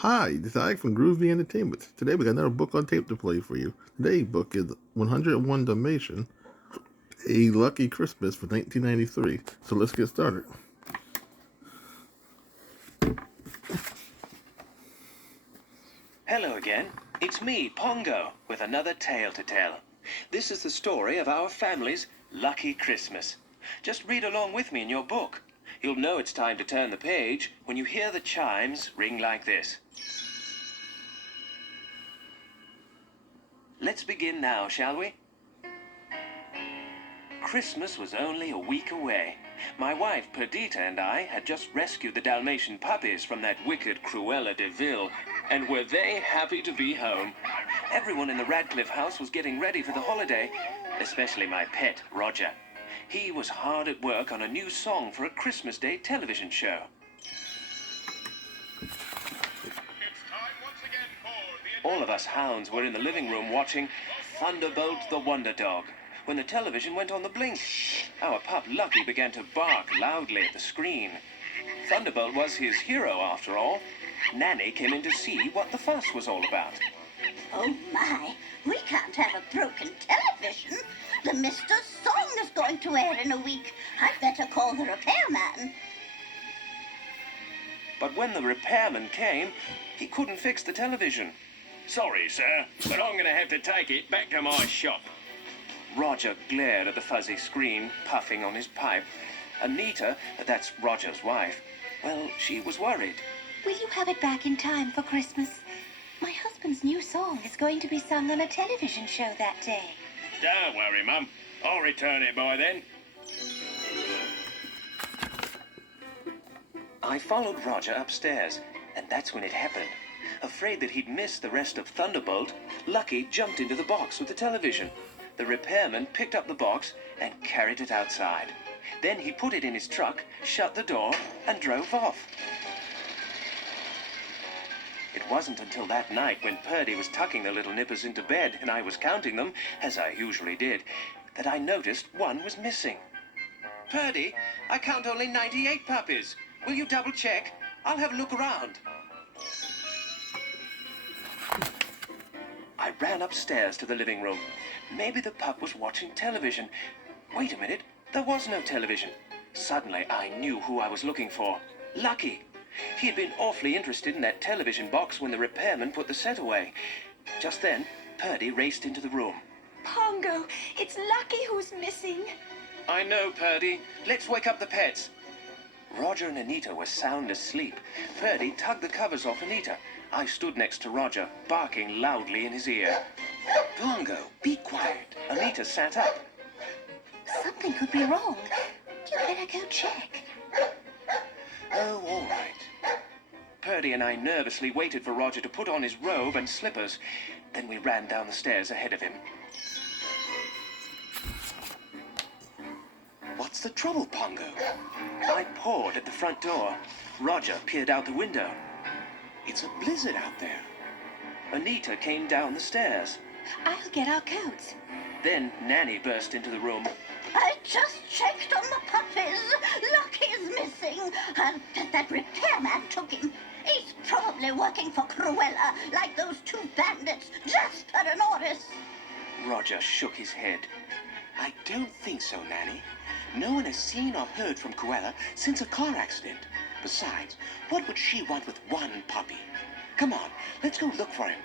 Hi, this is Ike from Groovy Entertainment. Today we got another book on tape to play for you. Today's book is 101 Dalmatians, A Lucky Christmas for 1993. So let's get started. Hello again. It's me, Pongo, with another tale to tell. This is the story of our family's lucky Christmas. Just read along with me in your book. You'll know it's time to turn the page when you hear the chimes ring like this. Let's begin now, shall we? Christmas was only a week away. My wife, Perdita, and I had just rescued the Dalmatian puppies from that wicked Cruella de Vil, and were they happy to be home. Everyone in the Radcliffe house was getting ready for the holiday, especially my pet, Roger. He was hard at work on a new song for a Christmas Day television show. All of us hounds were in the living room watching Thunderbolt the Wonder Dog when the television went on the blink. Our pup Lucky began to bark loudly at the screen. Thunderbolt was his hero after all. Nanny came in to see what the fuss was all about. Oh my, we can't have a broken television. The Mister's song is going to air in a week. I'd better call the repairman. But when the repairman came, he couldn't fix the television. Sorry, sir, but I'm going to have to take it back to my shop. Roger glared at the fuzzy screen, puffing on his pipe. Anita, that's Roger's wife, well, she was worried. Will you have it back in time for Christmas? My husband's new song is going to be sung on a television show that day. Don't worry, Mum. I'll return it by then. I followed Roger upstairs, and that's when it happened. Afraid that he'd missed the rest of Thunderbolt, Lucky jumped into the box with the television. The repairman picked up the box and carried it outside. Then he put it in his truck, shut the door, and drove off. It wasn't until that night when Purdy was tucking the little nippers into bed and I was counting them, as I usually did, that I noticed one was missing. Purdy, I count only 98 puppies. Will you double check? I'll have a look around. I ran upstairs to the living room. Maybe the pup was watching television. Wait a minute, there was no television. Suddenly I knew who I was looking for. Lucky. He had been awfully interested in that television box when the repairman put the set away. Just then, Purdy raced into the room. Pongo, it's Lucky who's missing. I know, Purdy. Let's wake up the pets. Roger and Anita were sound asleep. Purdy tugged the covers off Anita. I stood next to Roger, barking loudly in his ear. Pongo, be quiet. Anita sat up. Something could be wrong. You better go check. Oh, all right. Purdy and I nervously waited for Roger to put on his robe and slippers. Then we ran down the stairs ahead of him. What's the trouble, Pongo? I pawed at the front door. Roger peered out the window. It's a blizzard out there. Anita came down the stairs. I'll get our coats. Then Nanny burst into the room. I just checked on the puppies. Lucky's missing. I'll bet that repairman took him. He's probably working for Cruella, like those two bandits just heard a notice. Roger shook his head. I don't think so, Nanny. No one has seen or heard from Cruella since a car accident. Besides, what would she want with one puppy? Come on, let's go look for him.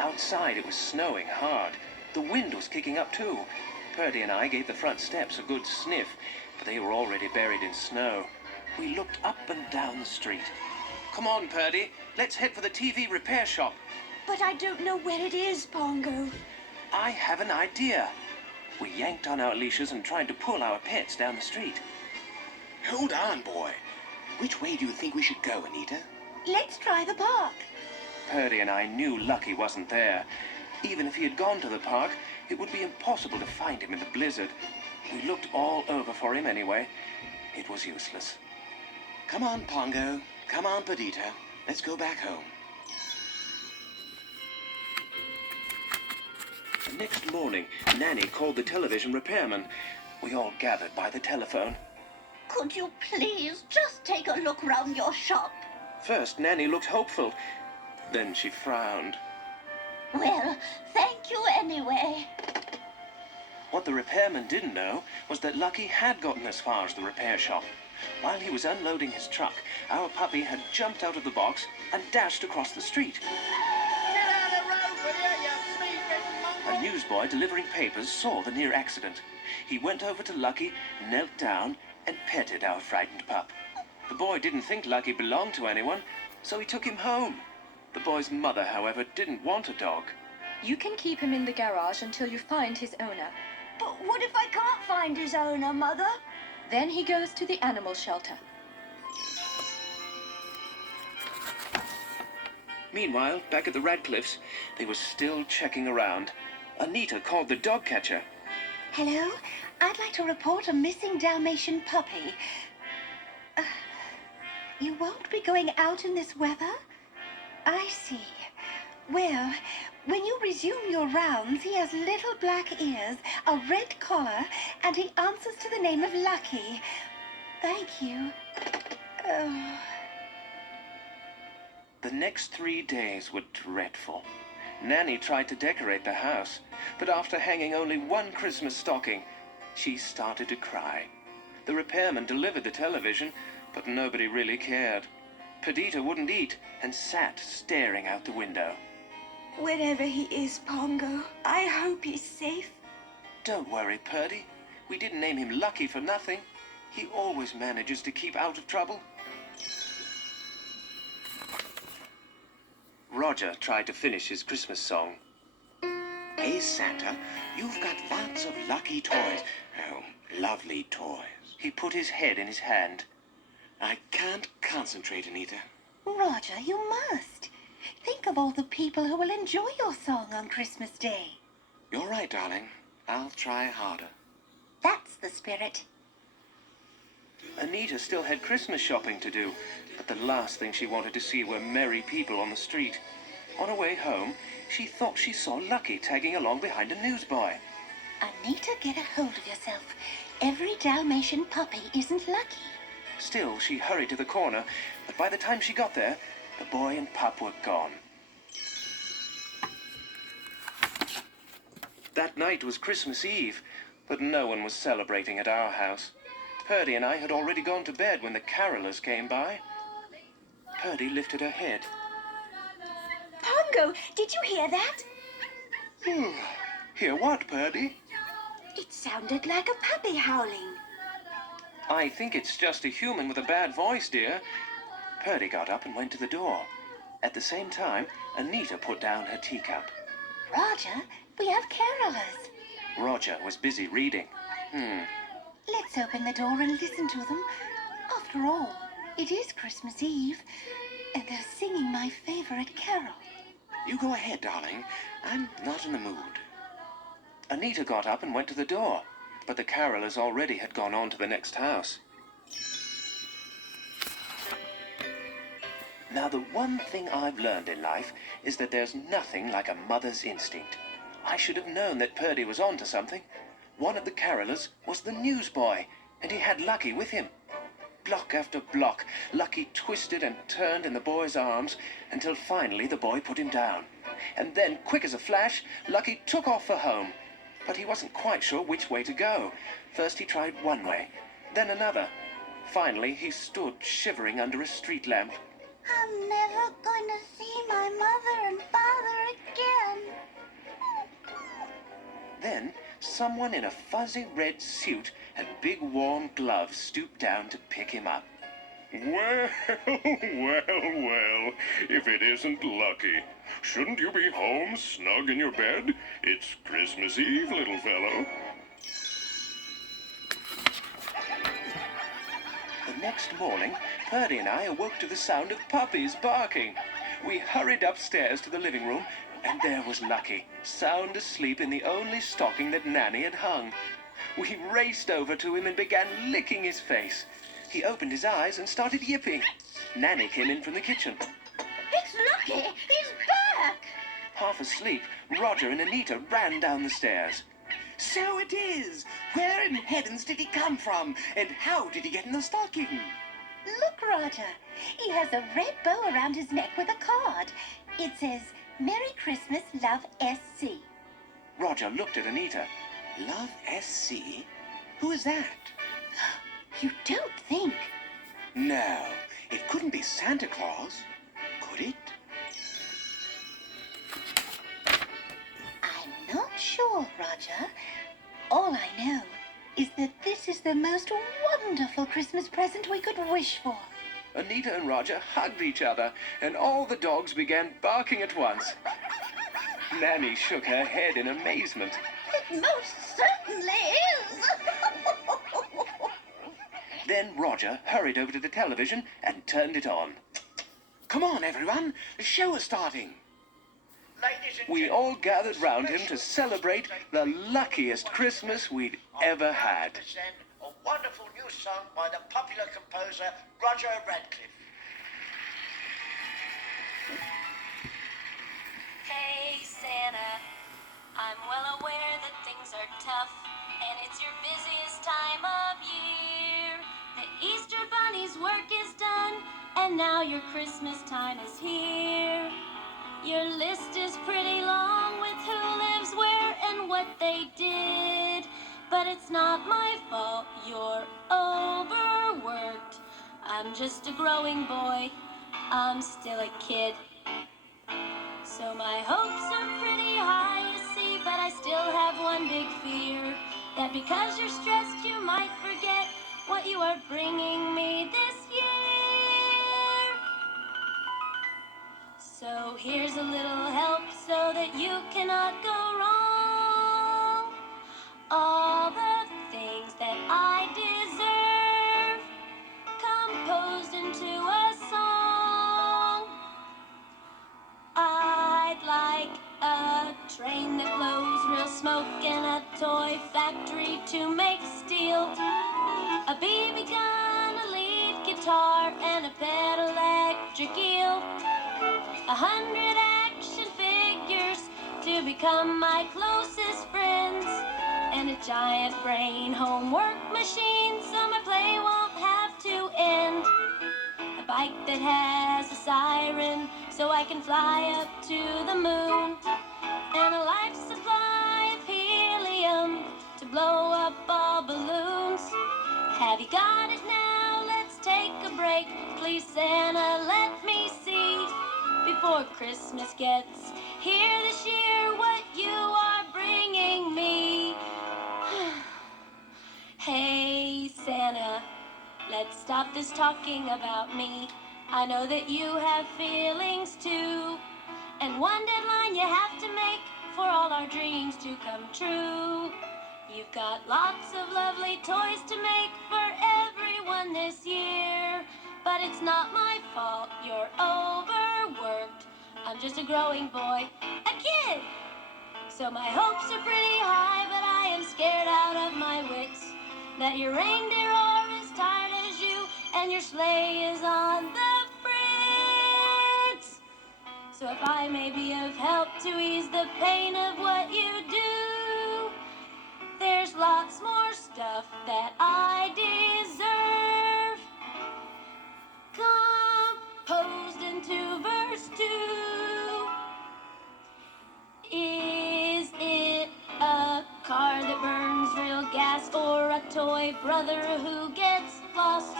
Outside it was snowing hard. The wind was kicking up too. Purdy and I gave the front steps a good sniff, but they were already buried in snow. We looked up and down the street. Come on, Purdy. Let's head for the TV repair shop. But I don't know where it is, Pongo. I have an idea. We yanked on our leashes and tried to pull our pets down the street. Hold on, boy. Which way do you think we should go, Anita? Let's try the park. Purdy and I knew Lucky wasn't there. Even if he had gone to the park, it would be impossible to find him in the blizzard. We looked all over for him anyway. It was useless. Come on, Pongo. Come on, Perdita. Let's go back home. The next morning, Nanny called the television repairman. We all gathered by the telephone. Could you please just take a look round your shop? First, Nanny looked hopeful. Then she frowned. Well, thank you anyway. What the repairman didn't know was that Lucky had gotten as far as the repair shop. While he was unloading his truck, our puppy had jumped out of the box and dashed across the street. A newsboy delivering papers saw the near accident. He went over to Lucky, knelt down, and petted our frightened pup. The boy didn't think Lucky belonged to anyone, so he took him home. The boy's mother, however, didn't want a dog. You can keep him in the garage until you find his owner. But what if I can't find his owner, Mother? Then he goes to the animal shelter. Meanwhile, back at the Radcliffes, they were still checking around. Anita called the dog catcher. Hello? I'd like to report a missing Dalmatian puppy. You won't be going out in this weather? I see. Well, when you resume your rounds, he has little black ears, a red collar, and he answers to the name of Lucky. Thank you. The next 3 days were dreadful. Nanny tried to decorate the house, but after hanging only one Christmas stocking, she started to cry. The repairman delivered the television, but nobody really cared. Perdita wouldn't eat and sat staring out the window. Wherever he is, Pongo, I hope he's safe. Don't worry, Purdy. We didn't name him Lucky for nothing. He always manages to keep out of trouble. Roger tried to finish his Christmas song. Hey, Santa, you've got lots of lucky toys. Oh, lovely toys. He put his head in his hand. I can't concentrate, Anita. Roger, you must. Think of all the people who will enjoy your song on Christmas Day. You're right, darling. I'll try harder. That's the spirit. Anita still had Christmas shopping to do, but the last thing she wanted to see were merry people on the street. On her way home, she thought she saw Lucky tagging along behind a newsboy. Anita, get a hold of yourself. Every Dalmatian puppy isn't lucky. Still, she hurried to the corner, but by the time she got there, the boy and pup were gone. That night was Christmas Eve, but no one was celebrating at our house. Purdy and I had already gone to bed when the carolers came by. Purdy lifted her head. Pongo, did you hear that? Hear what, Purdy? It sounded like a puppy howling. I think it's just a human with a bad voice, dear. Purdy got up and went to the door. At the same time, Anita put down her teacup. Roger, we have carolers. Roger was busy reading. Let's open the door and listen to them. After all, it is Christmas Eve, and they're singing my favorite carol. You go ahead, darling. I'm not in the mood. Anita got up and went to the door, but the carolers already had gone on to the next house. Now, the one thing I've learned in life is that there's nothing like a mother's instinct. I should have known that Purdy was on to something. One of the carolers was the newsboy, and he had Lucky with him. Block after block, Lucky twisted and turned in the boy's arms until finally the boy put him down. And then, quick as a flash, Lucky took off for home. But he wasn't quite sure which way to go. First he tried one way, then another. Finally, he stood shivering under a street lamp. I'm never going to see my mother and father again. Then, someone in a fuzzy red suit and big warm gloves stooped down to pick him up. Well, well, if it isn't Lucky. Shouldn't you be home, snug in your bed? It's Christmas Eve, little fellow. The next morning, Purdy and I awoke to the sound of puppies barking. We hurried upstairs to the living room, and there was Lucky, sound asleep in the only stocking that Nanny had hung. We raced over to him and began licking his face. He opened his eyes and started yipping. Nanny came in from the kitchen. It's Lucky! He's back! Half asleep, Roger and Anita ran down the stairs. So it is! Where in heavens did he come from? And how did he get in the stocking? Look, Roger. He has a red bow around his neck with a card. It says, Merry Christmas, Love SC. Roger looked at Anita. Love SC? Who is that? You don't think? No, it couldn't be Santa Claus, could it? I'm not sure, Roger. All I know is that this is the most wonderful Christmas present we could wish for. Anita and Roger hugged each other, and all the dogs began barking at once. Nanny shook her head in amazement. It most certainly is. Then Roger hurried over to the television and turned it on. Come on, everyone. The show is starting. We all gathered round him to celebrate the luckiest Christmas we'd ever had. A wonderful new song by the popular composer Roger Radcliffe. Hey Santa, I'm well aware that things are tough, and it's your busiest time of year. The Easter Bunny's work is done, and now your Christmas time is here. Your list is pretty long with who lives where and what they did, but it's not my fault you're overworked. I'm just a growing boy, I'm still a kid. So my hopes are pretty high, you see, but I still have one big fear, that because you're stressed you might forget what you are bringing me this year. So here's a little help so that you cannot go wrong. All the things that I deserve, composed into a song. I'd like a train that blows real smoke and a toy factory to make steel, a BB gun, a lead guitar, and a pet electric eel, 100 action figures to become my closest friends, and a giant brain homework machine so my play won't have to end. A bike that has a siren so I can fly up to the moon, and a life supply of helium to blow up all balloons. Have you got it now? Let's take a break. Please, Santa, let me see, before Christmas gets here this year, what you are bringing me. Hey, Santa, let's stop this talking about me. I know that you have feelings too, and one deadline you have to make for all our dreams to come true. You've got lots of lovely toys to make for everyone this year, but it's not my fault you're overworked. I'm just a growing boy, a kid. So my hopes are pretty high, but I am scared out of my wits that your reindeer are as tired as you and your sleigh is on the fritz. So if I may be of help to ease the pain of what you do, there's lots more stuff that I deserve, composed into verse 2. Is it a car that burns real gas, or a toy brother who gets lost?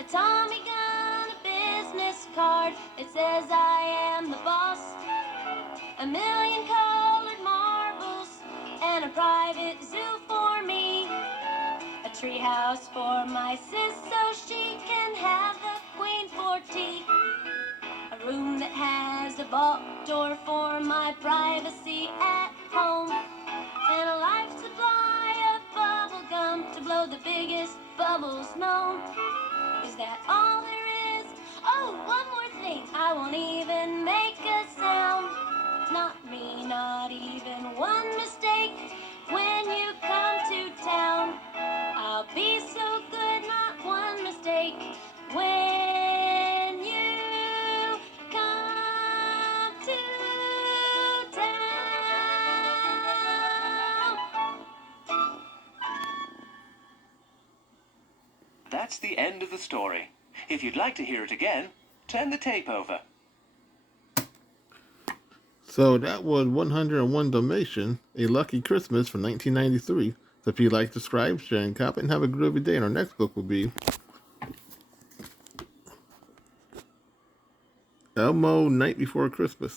A Tommy gun, a business card that says I am the boss, a million colored marbles, and a private zoo for me, a treehouse for my sis so she can have the queen for tea, a room that has a vault door for my privacy at home, and a life supply of bubble gum to blow the biggest bubbles known. Is that all there is? Oh, one more thing. I won't even make a sound. Not me, not even one mistake. When you come to town, I'll be so good, not one mistake. When you come to town. end of the story. If you'd like to hear it again, turn the tape over. So that was 101 Dalmatian, A Lucky Christmas from 1993. So if you like, subscribe, share, and comment, and have a groovy day. And our next book will be Elmo Night Before Christmas.